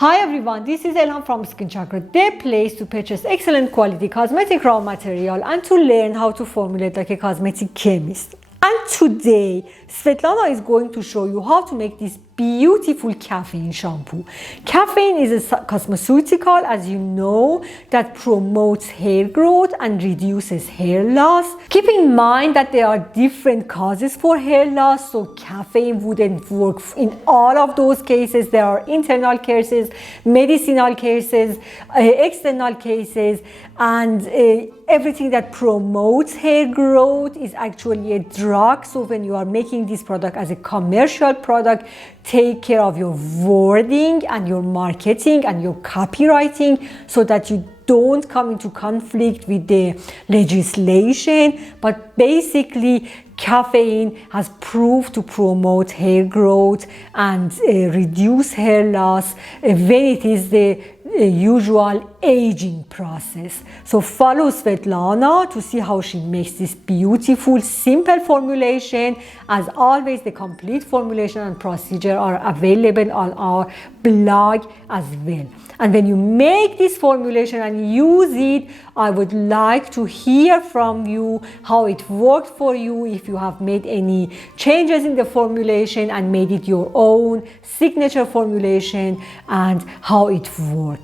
Hi everyone, this is Elham from Skin Chakra, the place to purchase excellent quality cosmetic raw material and to learn how to formulate like a cosmetic chemist. And today, Svetlana is going to show you how to make this beautiful caffeine shampoo. Caffeine is a cosmeceutical, as you know, that promotes hair growth and reduces hair loss. Keep in mind that there are different causes for hair loss, so caffeine wouldn't work in all of those cases. There are internal cases, medicinal cases, external cases, and everything that promotes hair growth is actually a drug. So when you are making this product as a commercial product, take care of your wording and your marketing and your copywriting so that you don't come into conflict with the legislation. But basically, caffeine has proved to promote hair growth and reduce hair loss when it is the usual aging process. So follow Svetlana to see how she makes this beautiful, simple formulation. As always, the complete formulation and procedure are available on our blog as well. And when you make this formulation and use it, I would like to hear from you how it worked for you, if you have made any changes in the formulation and made it your own signature formulation, and how it works.